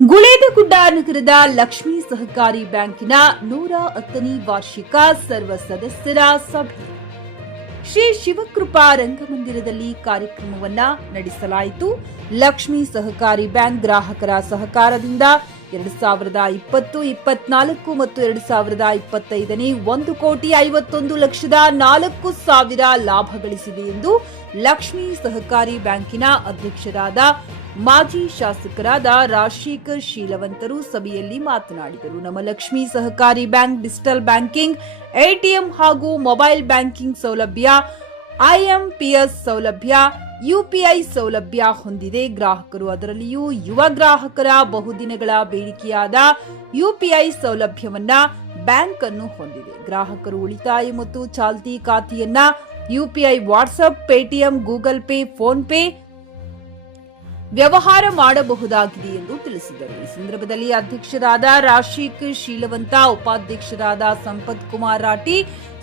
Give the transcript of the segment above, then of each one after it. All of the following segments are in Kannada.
ಗುಳೇದಗುಡ್ಡ ನಗರದ ಲಕ್ಷ್ಮೀ ಸಹಕಾರಿ ಬ್ಯಾಂಕಿನ 110ನೇ ವಾರ್ಷಿಕ ಸರ್ವ ಸದಸ್ಯರ ಸಭೆ ಶ್ರೀ ಶಿವಕೃಪಾ ರಂಗಮಂದಿರದಲ್ಲಿ ಕಾರ್ಯಕ್ರಮವನ್ನ ನಡೆಸಲಾಯಿತು. ಲಕ್ಷ್ಮೀ ಸಹಕಾರಿ ಬ್ಯಾಂಕ್ ಗ್ರಾಹಕರ ಸಹಕಾರದಿಂದ 2020, 24 ಮತ್ತು 2025ನೇ 1,51,04,000 ಲಾಭ ಗಳಿಸಿದೆ ಎಂದು ಲಕ್ಷ್ಮೀ ಸಹಕಾರಿ ಬ್ಯಾಂಕಿನ ಅಧ್ಯಕ್ಷರಾದ ಮಾಜಿ ಶಾಸಕರಾದ ರಾಜಶೇಖರ್ ಶೀಲವಂತರು ಸಭೆಯಲ್ಲಿ ಮಾತನಾಡಿದರು. ನಮ್ಮ ಲಕ್ಷ್ಮೀ ಸಹಕಾರಿ ಬ್ಯಾಂಕ್ ಡಿಜಿಟಲ್ ಬ್ಯಾಂಕಿಂಗ್, ಎಟಿಎಂ ಹಾಗೂ ಮೊಬೈಲ್ ಬ್ಯಾಂಕಿಂಗ್ ಸೌಲಭ್ಯ, ಐಎಂಪಿಎಸ್ ಸೌಲಭ್ಯ, ಯುಪಿಐ ಸೌಲಭ್ಯ ಹೊಂದಿದೆ. ಗ್ರಾಹಕರು ಅದರಲ್ಲಿಯೂ ಯುವ ಗ್ರಾಹಕರ ಬಹುದಿನಗಳ ಬೇಡಿಕೆಯಾದ ಯುಪಿಐ ಸೌಲಭ್ಯವನ್ನ ಬ್ಯಾಂಕ್ ಅನ್ನು ಹೊಂದಿದೆ. ಗ್ರಾಹಕರು ಉಳಿತಾಯ ಮತ್ತು ಚಾಲ್ತಿ ಖಾತೆಯನ್ನ UPI, WhatsApp, Paytm, Google pay, phone pay ವ್ಯವಹಾರ ಮಾಡಬಹುದಾಗಿದೆ ಎಂದು ತಿಳಿಸಿದರು. ಈ ಸಂದರ್ಭದಲ್ಲಿ ಅಧ್ಯಕ್ಷರಾದ ರಾಜಶೇಖರ್ ಶೀಲವಂತ, ಉಪಾಧ್ಯಕ್ಷರಾದ ಸಂಪತ್ ಕುಮಾರ್ ರಾಠಿ,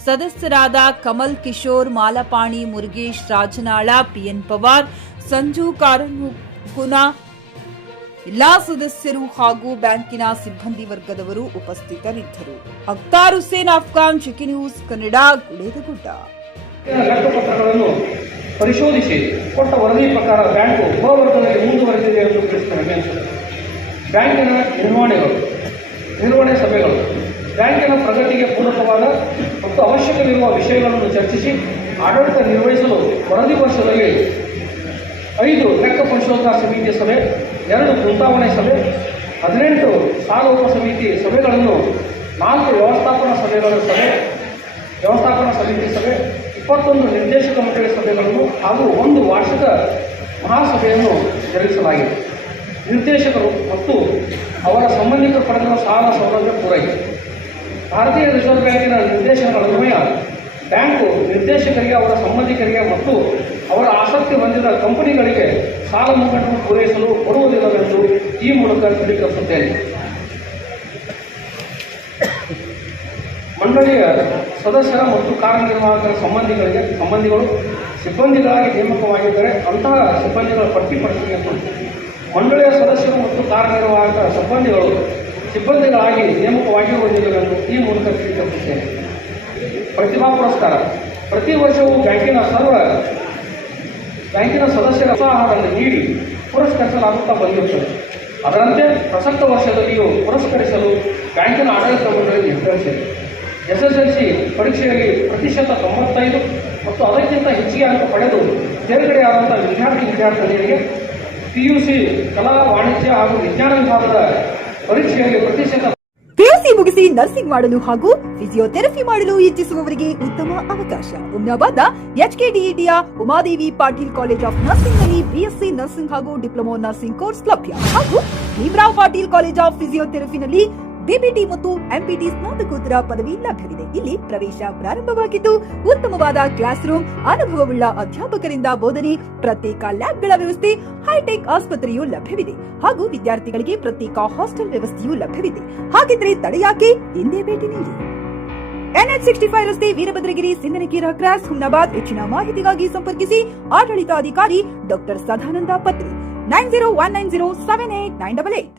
ಸದಸ್ಯರಾದ ಕಮಲ್ ಕಿಶೋರ್, ಮಾಲಪಾಣಿ, ಮುರುಗೇಶ್ ರಾಜನಾಳ, ಪಿಎನ್ ಪವಾರ್, ಸಂಜು ಕಾರನ್ಕುನ, ಎಲ್ಲಾ ಸದಸ್ಯರು ಹಾಗೂ ಬ್ಯಾಂಕಿನ ಸಿಬ್ಬಂದಿ ವರ್ಗದವರು ಉಪಸ್ಥಿತರಿದ್ದರು. ಅಖ್ತಾರ್ ಹುಸೇನ್ ಅಫ್ಘಾನ್, ಚಿಕ್ಕಿ ನ್ಯೂಸ್ ಕನ್ನಡ, ಗುಳೇದಗುಡ್ಡ. ಲೆಕ್ಕಪತ್ರಗಳನ್ನು ಪರಿಶೋಧಿಸಿ ಕೊಟ್ಟ ವರದಿ ಪ್ರಕಾರ ಬ್ಯಾಂಕು ಬಹುವರ್ಗದಲ್ಲಿ ಮುಂದುವರೆದಿದೆ ಎಂದು ತಿಳಿಸುತ್ತದೆ. ಬ್ಯಾಂಕಿನ ನಿರ್ವಹಣೆ ಸಭೆಗಳು ಬ್ಯಾಂಕಿನ ಪ್ರಗತಿಗೆ ಪೂರಕವಾದ ಮತ್ತು ಅವಶ್ಯಕವಿರುವ ವಿಷಯಗಳನ್ನು ಚರ್ಚಿಸಿ ಆಡಳಿತ ನಿರ್ವಹಿಸಲು ವರದಿ ವರ್ಷದಲ್ಲಿ 5 ಲೆಕ್ಕ ಪರಿಶೋಧನಾ ಸಮಿತಿ ಸಭೆ, 2 ಬೃಂದಾವಣೆ ಸಭೆ, 18 ಸಾಲ ಉಪ ಸಮಿತಿ ಸಭೆಗಳನ್ನು, 4 ವ್ಯವಸ್ಥಾಪನಾ ಸಮಿತಿ ಸಭೆ, 21 ನಿರ್ದೇಶಕ ಮಂಡಳಿ ಸಭೆಗಳನ್ನು ಹಾಗೂ 1 ವಾರ್ಷಿಕ ಮಹಾಸಭೆಯನ್ನು ಜರುಗಿಸಲಾಗಿದೆ. ನಿರ್ದೇಶಕರು ಮತ್ತು ಅವರ ಸಂಬಂಧಿಕರು ಪಡೆದ ಸಾಲ ಸೌಲಭ್ಯ ಪೂರೈಕೆ. ಭಾರತೀಯ ರಿಸರ್ವ್ ಬ್ಯಾಂಕಿನ ನಿರ್ದೇಶನಗಳ ಅನ್ವಯ ಬ್ಯಾಂಕು ನಿರ್ದೇಶಕರಿಗೆ, ಅವರ ಸಂಬಂಧಿಕರಿಗೆ ಮತ್ತು ಅವರ ಆಸಕ್ತಿ ಹೊಂದಿದ ಕಂಪನಿಗಳಿಗೆ ಸಾಲ ಮುಖಂಡರು ಪೂರೈಸಲು ಕೊಡುವುದಿಲ್ಲವೆಂದು ಈ ಮೂಲಕ ತಿಳಿಸುತ್ತೇನೆ. ಮಂಡಳಿಯ ಸದಸ್ಯರ ಮತ್ತು ಕಾರ್ಯನಿರ್ವಾಹಕರ ಸಂಬಂಧಿಗಳು ಸಿಬ್ಬಂದಿಗಳಾಗಿ ನೇಮಕವಾಗಿದ್ದರೆ ಅಂತಹ ಸಿಬ್ಬಂದಿಗಳ ಪಟ್ಟಿ ಪರಿಶೀಲಿಸಬೇಕು. ಮಂಡಳಿಯ ಸದಸ್ಯರು ಮತ್ತು ಕಾರ್ಯನಿರ್ವಾಹಕ ಸಿಬ್ಬಂದಿಗಳಾಗಿ ನೇಮಕವಾಗಿರುವುದಿಲ್ಲವೆಂದು ಈ ಮೂಲಕ ತಿಳಿಸುತ್ತೇನೆ. ಪ್ರತಿಭಾ ಪುರಸ್ಕಾರ ಪ್ರತಿ ವರ್ಷವೂ ಬ್ಯಾಂಕಿನ ಸದಸ್ಯರ ಉತ್ಸಾಹವನ್ನು ನೀಡಿ ಪುರಸ್ಕರಿಸಲಾಗುತ್ತಾ ಬಂದಿರುತ್ತದೆ. ಅದರಂತೆ ಪ್ರಸಕ್ತ ವರ್ಷದಲ್ಲಿಯೂ ಪುರಸ್ಕರಿಸಲು ಬ್ಯಾಂಕಿನ ಆಡಳಿತ ಮಂಡಳಿ ನಿರ್ಧರಿಸಿದೆ. ಎಸ್ಎಸ್ಎಲ್ಸಿ ಪರೀಕ್ಷೆಯಲ್ಲಿ ಪ್ರತಿಶತ 95 ಮತ್ತು ಅದಕ್ಕಿಂತ ಹೆಚ್ಚಿಗೆ ಅಂಕ ಪಡೆದು ತೇರ್ಗಡೆಯಾದಂಥ ವಿದ್ಯಾರ್ಥಿನಿಯರಿಗೆ ಪಿಯುಸಿ ಕಲಾ, ವಾಣಿಜ್ಯ ಹಾಗೂ ವಿಜ್ಞಾನ ವಿಭಾಗದ ಪರೀಕ್ಷೆಯಲ್ಲಿ ಪ್ರತಿಶತ. ಪಿಯುಸಿ ಮುಗಿಸಿ ನರ್ಸಿಂಗ್ ಮಾಡಲು ಹಾಗೂ ಫಿಸಿಯೋಥೆರಪಿ ಮಾಡಲು ಇಚ್ಛಿಸುವವರಿಗೆ ಉತ್ತಮ ಅವಕಾಶ. ಉಮ್ನಾಬಾದ್ನ ಎಚ್ಕೆಡಿಇಟಿಯ Umadevi Patil college of nursing ನಲ್ಲಿ ಬಿಎಸ್ಸಿ ನರ್ಸಿಂಗ್ ಹಾಗೂ ಡಿಪ್ಲೊಮಾ ನರ್ಸಿಂಗ್ ಕೋರ್ಸ್ ಲಭ್ಯ ಹಾಗೂ ಭೀಮರಾವ್ ಪಾಟೀಲ್ ಕಾಲೇಜ್ ಆಫ್ ಫಿಸಿಯೋಥೆರಪಿನಲ್ಲಿ ಬಿಬಿಟಿ ಮತ್ತು ಎಂಪಿಟಿ ಸ್ನಾತಕೋತ್ತರ ಪದವಿ ಲಭ್ಯವಿದೆ. ಇಲ್ಲಿ ಪ್ರವೇಶ ಪ್ರಾರಂಭವಾಗಿದ್ದು ಉತ್ತಮವಾದ ಕ್ಲಾಸ್ ರೂಮ್, ಅನುಭವವುಳ್ಳ ಅಧ್ಯಾಪಕರಿಂದ ಬೋಧನೆ, ಪ್ರತ್ಯೇಕ ಲ್ಯಾಬ್ಗಳ ವ್ಯವಸ್ಥೆ, ಹೈಟೆಕ್ ಆಸ್ಪತ್ರೆಯೂ ಲಭ್ಯವಿದೆ ಹಾಗೂ ವಿದ್ಯಾರ್ಥಿಗಳಿಗೆ ಪ್ರತ್ಯೇಕ ಹಾಸ್ಟೆಲ್ ವ್ಯವಸ್ಥೆಯೂ ಲಭ್ಯವಿದೆ. ಹಾಗಿದ್ರೆ ತಡೆಯಾಕೆ, ಹಿಂದೆ ಭೇಟಿ ನೀಡಿ. NH 65 ರಸ್ತೆ, ವೀರಭದ್ರಗಿರಿ, ಸಿಂದನಕೇರ ಕ್ರಾಸ್, ಹುಮ್ನಾಬಾದ್. ಹೆಚ್ಚಿನ ಮಾಹಿತಿಗಾಗಿ ಸಂಪರ್ಕಿಸಿ ಆಡಳಿತಾಧಿಕಾರಿ ಡಾ. ಸದಾನಂದ ಪತ್ರಿ 9019078988.